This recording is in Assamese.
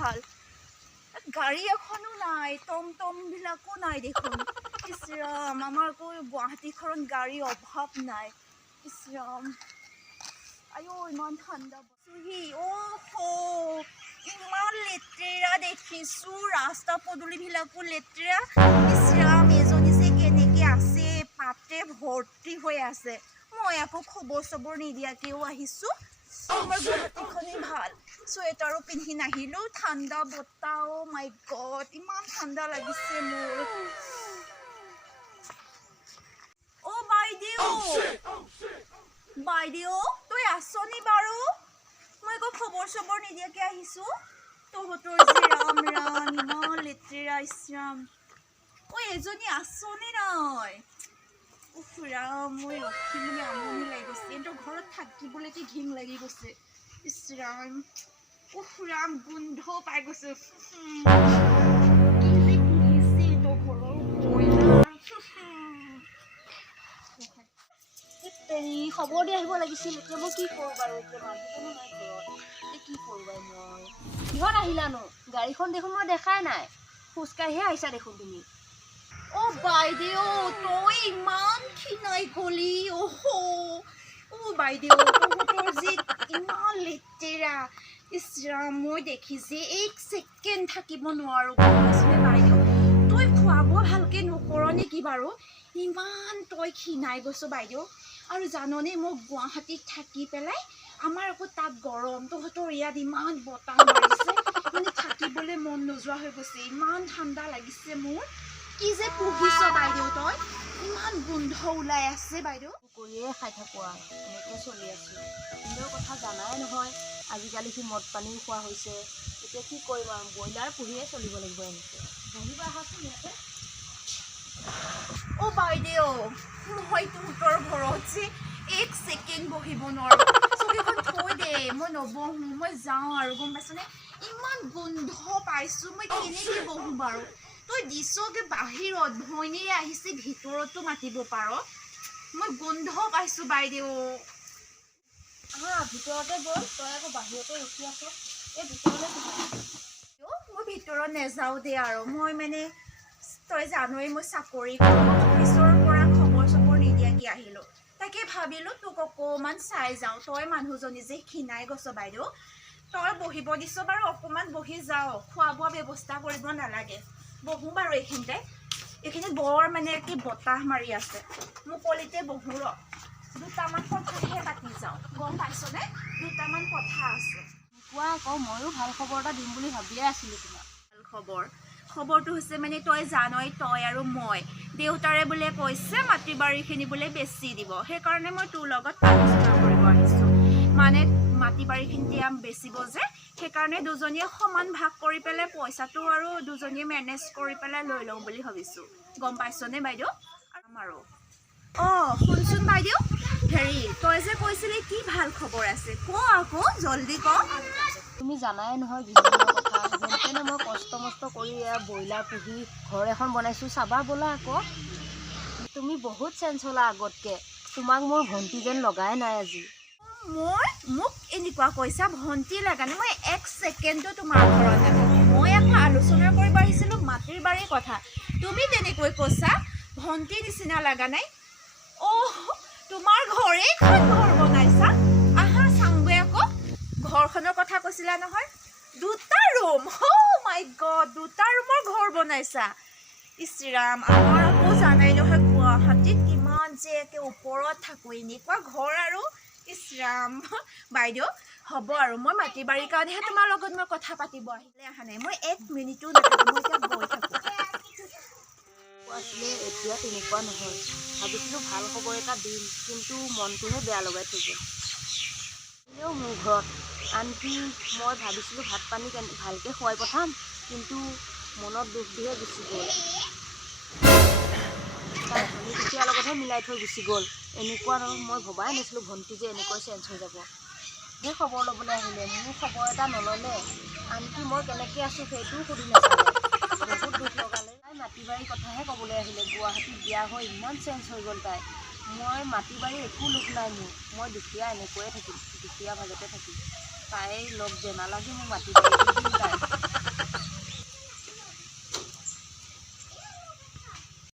ভাল গাড়ী এখনো নাই টমটম বিলাকো নাই দেখোন ইছ ৰাম আমাৰ আকৌ গুৱাহাটীখন গাড়ীৰ অভাৱ নাই ইছ ৰাম আয়ো ইমান ঠাণ্ডা বস্তুহি ইমান লেতেৰা দেখিছোঁ ৰাস্তা পদূলিবিলাকো লেতেৰা ইছ ৰাম এজনী যে কেনেকৈ আছে পাতে ভৰ্তি হৈ আছে মই আকৌ খবৰ চবৰ নিদিয়াকৈও আহিছোঁ আমাৰ গুৱাহাটীখনেই ভাল চুৱেটাৰো পিন্ধি নাহিলোঁ ঠাণ্ডা বতাহ মাই গড ইমান ঠাণ্ডা লাগিছে মোৰ বাইদেউ তই আছনি বাৰু মই আকৌ খবৰ চবৰ নিদিয়াকৈ আহিছোঁ তহঁতৰ যে ৰাম ৰাম ইমান লেতেৰা ইছ ৰাম এজনী আছনি নাই ৰাম মই ৰখি মানে আমনি লাগি গৈছে এইটো ঘৰত থাকিবলৈ কি ঘিণ লাগি গৈছে ইছ ৰাম ৰাম গোন্ধ পাই গৈছে কি যে পুহিছে এইটো ঘৰৰ খবৰ দি আহিব লাগিছিল এতিয়া মই কি কৰোঁ বাৰু এতিয়া মানুহজনো নাই ঘৰত এতিয়া কি কৰোঁ বাৰু মই কিহত আহিলানো গাড়ীখন দেখোন মই দেখাই নাই খোজকাঢ়িহে আহিছা দেখোন তুমি বাইদেউ তই ইমান ক্ষীণাই গলি বাইদেউ তহঁতৰ যে ইমান লেতেৰা ইছ ৰাম মই দেখি যে এক ছেকেণ্ড থাকিব নোৱাৰোঁ বাইদেউ তই খোৱা বোৱা ভালকৈ নকৰ নেকি বাৰু ইমান তই ক্ষীণাই গৈছ বাইদেউ আৰু জাননে মোক গুৱাহাটীত থাকি পেলাই আমাৰ আকৌ তাত গৰম তহঁতৰ ইয়াত ইমান বতাহ মাৰিছে মানে থাকিবলৈ মন নোযোৱা হৈ গৈছে ইমান ঠাণ্ডা লাগিছে মোৰ কি যে পুহিছ বাইদেউ তই ইমান গোন্ধ ওলাই আছে বাইদেউ কৰিয়ে খাই থাকোঁ আৰু এনেকৈ চলি আছোঁ কিন্তু কথা জানাই নহয় আজিকালি সি মদ পানীও খোৱা হৈছে এতিয়া কি কৰিম আৰু ব্ৰইলাৰ পুহিয়ে চলিব লাগিব এনেকৈ বহিব আহাচোন ইয়াতে বাইদেউ মই তহঁতৰ ঘৰত যে এক ছেকেণ্ড বহিব নোৱাৰোঁ চকীখন থৈ দে মই নবহোঁ মই যাওঁ আৰু গম পাইছনে ইমান গোন্ধ পাইছোঁ মই কেনেকৈ বহোঁ বাৰু তই দিছগে বাহিৰত ভৈনীয়ে আহিছে ভিতৰতো মাতিব পাৰ মই গোন্ধ পাইছোঁ বাইদেউ ভিতৰতে গ'ল তই আকৌ বাহিৰতে ৰখি আছ এই ভিতৰলৈ মই ভিতৰত নেযাওঁ দে আৰু মই মানে তই জানই মই চাকৰি কৰোঁ অফিচৰ পৰা খবৰ চবৰ নিদিয়াকৈ আহিলোঁ তাকে ভাবিলোঁ তোক অকণমান চাই যাওঁ তই মানুহজনী যে ক্ষীণাই গৈছ বাইদেউ তই বহিব দিছ বাৰু অকণমান বহি যাওঁ খোৱা বোৱা ব্যৱস্থা কৰিব নালাগে বহোঁ বাৰু এইখিনিত বৰ মানে কি বতাহ মাৰি আছে মুকলিতে বহোঁ দুটামান কথাহে পাতি যাওঁ গম পাইছনে দুটামান কথা আছে কোৱা আকৌ ময়ো ভাল খবৰ এটা দিম বুলি ভাবিয়ে আছিলোঁ তোমাক ভাল খবৰটো হৈছে মানে তই জানই তই আৰু মই দেউতাৰে বোলে কৈছে মাটি বাৰীখিনি বোলে বেচি দিব সেইকাৰণে মই তোৰ লগত আলোচনা কৰিব আহিছোঁ মানে মাটি বাৰীখিনি বেচিব যে সেইকাৰণে দুজনীয়ে সমান ভাগ কৰি পেলাই পইচাটো আৰু দুজনীয়ে মেনেজ কৰি পেলাই লৈ লওঁ বুলি ভাবিছোঁ গম পাইছনে বাইদেউ আৰু শুনচোন বাইদেউ হেৰি তই যে কৈছিলি কি ভাল খবৰ আছে ক আকৌ জল্দি ক তুমি জানাই নহয় বিভিন্ন কথা যেনে মই কষ্ট কৰি ব্ৰইলাৰ পুহি ঘৰ এখন বনাইছোঁ চাবা বোলা আকৌ তুমি বহুত চেঞ্জ হ'লা আগতকৈ তোমাক মোৰ ভণ্টি যেন লগাই নাই আজি মোক এনেকুৱা কৈছা ভণ্টি লগা নাই মই এক ছেকেণ্ডো তোমাৰ ঘৰত নাথাকিম মই আকৌ আলোচনা কৰিব আহিছিলোঁ মাটিৰ বাৰীৰ কথা তুমি তেনেকৈ কৈছা ভণ্টি নিচিনা লগা নাই তোমাৰ ঘৰেইখন ঘৰ বনাইছা আহা চাংগৈ আকৌ ঘৰখনৰ কথা কৈছিলা নহয় দুটা ৰুম মাই গড দুটা ৰুমৰ ঘৰ বনাইছা ইছ ৰাম আমাৰ আকৌ জানাই নহয় গুৱাহাটীত কিমান যে একে ওপৰত থাকোঁ এনেকুৱা ঘৰ আৰু ইছ ৰাম বাইদেউ হ'ব আৰু মই মাটি বাৰীৰ কাৰণেহে তোমাৰ লগত মই কথা পাতিব আহিলে অহা নাই মই এক মিনিটো নাথাকোঁ মই এতিয়া গৈ থাকোঁ আছিলে এতিয়া তেনেকুৱা নহয় ভাবিছিলোঁ ভাল খবৰ এটা দিম কিন্তু মনটোহে বেয়া লগাই থৈ গ'ল এনেও মোৰ ঘৰত আনকি মই ভাবিছিলোঁ ভাত পানী ভালকৈ খুৱাই পঠাম কিন্তু মনত দুখ দিহে গুচি গ'ল ভনী তেতিয়াৰ লগতহে মিলাই থৈ গুচি গ'ল এনেকুৱা মই ভবাই নাছিলোঁ ভণ্টি যে এনেকৈ চেঞ্জ হৈ যাব সেই খবৰ ল'বলৈ আহিলে মোৰ খবৰ এটা নল'লে আনকি মই কেনেকৈ আছোঁ সেইটোও সুধি নাচালে বহুত দুখ লগালে তাই মাটি বাৰীৰ কথাহে ক'বলৈ আহিলে গুৱাহাটীত বিয়া হৈ ইমান চেঞ্জ হৈ গ'ল তাই মই মাটি বাৰী একো লোক নাই মোৰ মই দুখীয়া এনেকৈয়ে থাকিম দুখীয়া ভাগতে থাকিম তাই লগ যে নালাগে মোক মাটি বাৰী